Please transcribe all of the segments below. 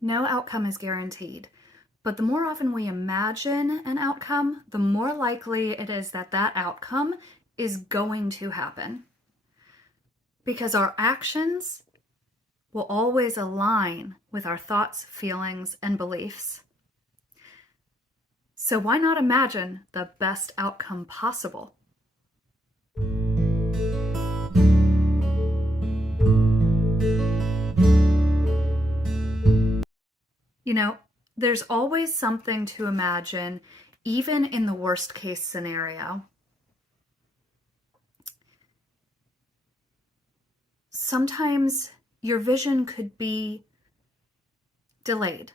No outcome is guaranteed, but the more often we imagine an outcome, the more likely it is that that outcome is going to happen. Because our actions will always align with our thoughts, feelings, and beliefs. So why not imagine the best outcome possible? You know, there's always something to imagine, even in the worst case scenario. Sometimes your vision could be delayed.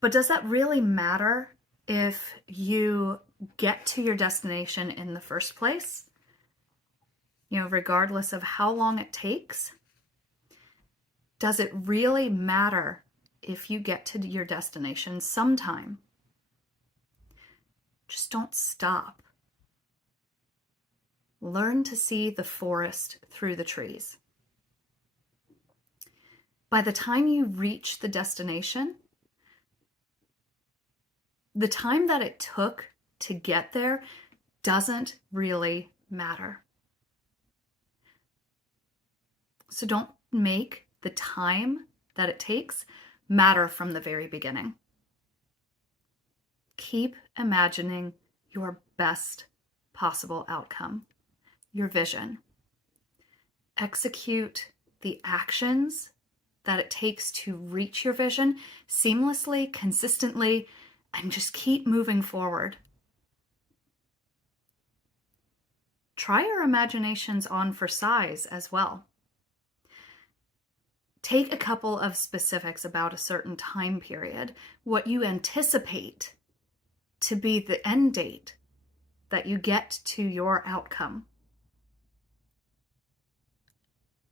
But does that really matter if you get to your destination in the first place? Regardless of how long it takes? Does it really matter if you get to your destination sometime? Just don't stop. Learn to see the forest through the trees. By the time you reach the destination, the time that it took to get there doesn't really matter. So don't make the time that it takes matter from the very beginning. Keep imagining your best possible outcome, your vision. Execute the actions that it takes to reach your vision seamlessly, consistently, and just keep moving forward. Try your imaginations on for size as well. Take a couple of specifics about a certain time period, what you anticipate to be the end date that you get to your outcome.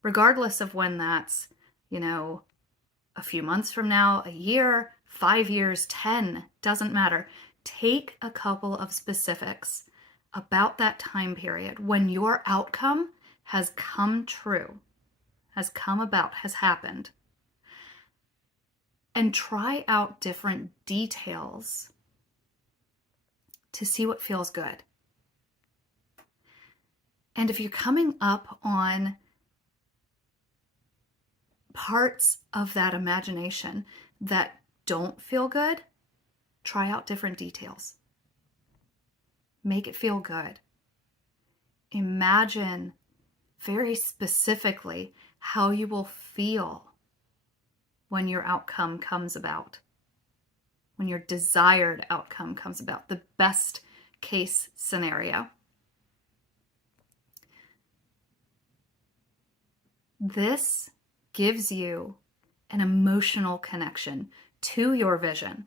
Regardless of when that's, a few months from now, a year, 5 years, 10, doesn't matter. Take a couple of specifics about that time period when your outcome has come true, has come about, has happened. And try out different details to see what feels good. And if you're coming up on parts of that imagination that don't feel good, try out different details. Make it feel good. Imagine very specifically how you will feel when your outcome comes about, when your desired outcome comes about, the best case scenario. This gives you an emotional connection to your vision.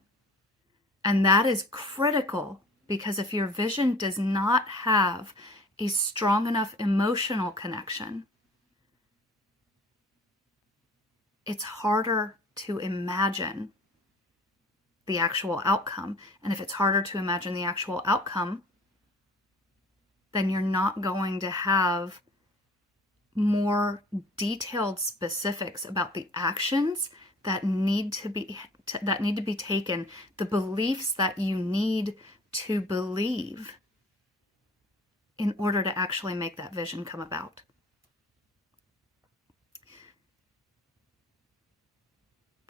And that is critical because if your vision does not have a strong enough emotional connection, it's harder to imagine the actual outcome. And if it's harder to imagine the actual outcome, then you're not going to have more detailed specifics about the actions that need to be taken, the beliefs that you need to believe in order to actually make that vision come about.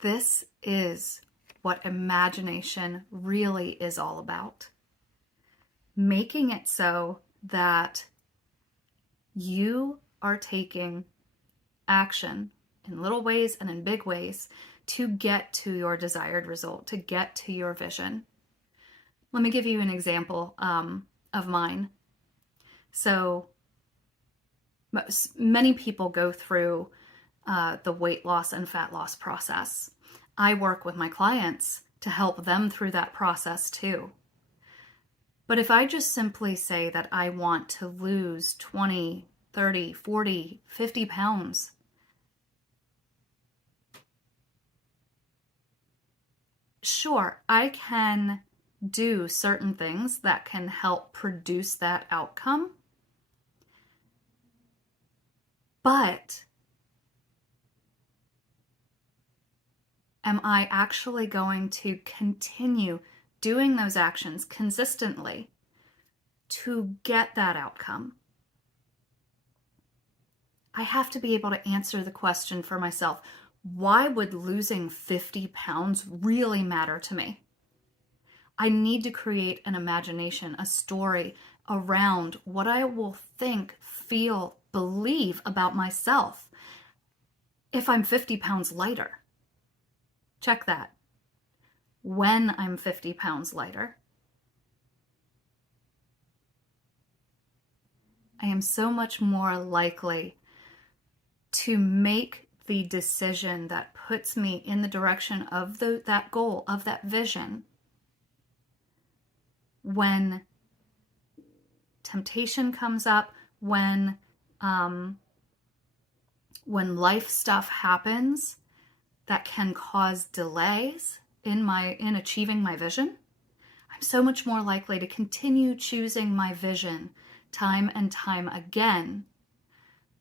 This is what imagination really is all about. Making it so that you are taking action in little ways and in big ways to get to your desired result, to get to your vision. Let me give you an example of mine. So many people go through the weight loss and fat loss process. I work with my clients to help them through that process too. But if I just simply say that I want to lose 20, 30, 40, 50 pounds, sure, I can do certain things that can help produce that outcome, but Am I actually going to continue doing those actions consistently to get that outcome? I have to be able to answer the question for myself, why would losing 50 pounds really matter to me? I need to create an imagination, a story around what I will think, feel, believe about myself if I'm 50 pounds lighter. Check that. When I'm 50 pounds lighter, I am so much more likely to make the decision that puts me in the direction of that goal, of that vision, when temptation comes up, when life stuff happens that can cause delays in achieving my vision. I'm so much more likely to continue choosing my vision time and time again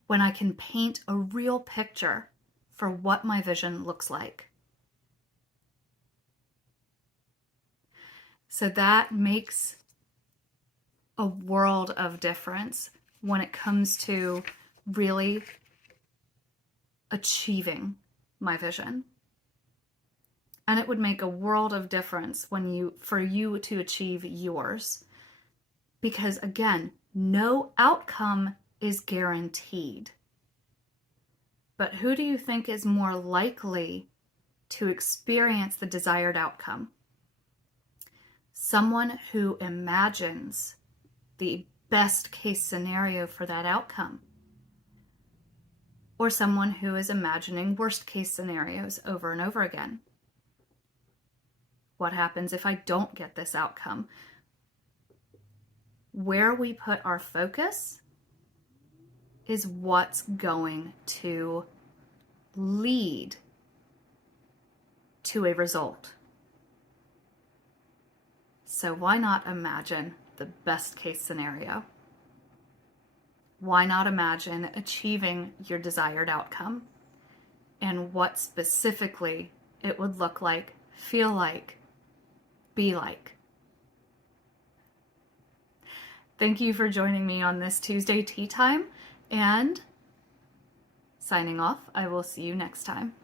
when I can paint a real picture for what my vision looks like. So that makes a world of difference when it comes to really achieving my vision. And it would make a world of difference for you to achieve yours. Because again, no outcome is guaranteed. But who do you think is more likely to experience the desired outcome? Someone who imagines the best case scenario for that outcome, or someone who is imagining worst case scenarios over and over again. What happens if I don't get this outcome? Where we put our focus is what's going to lead to a result. So why not imagine the best case scenario? Why not imagine achieving your desired outcome and what specifically it would look like, feel like, be like? Thank you for joining me on this Tuesday tea time, and signing off. I will see you next time.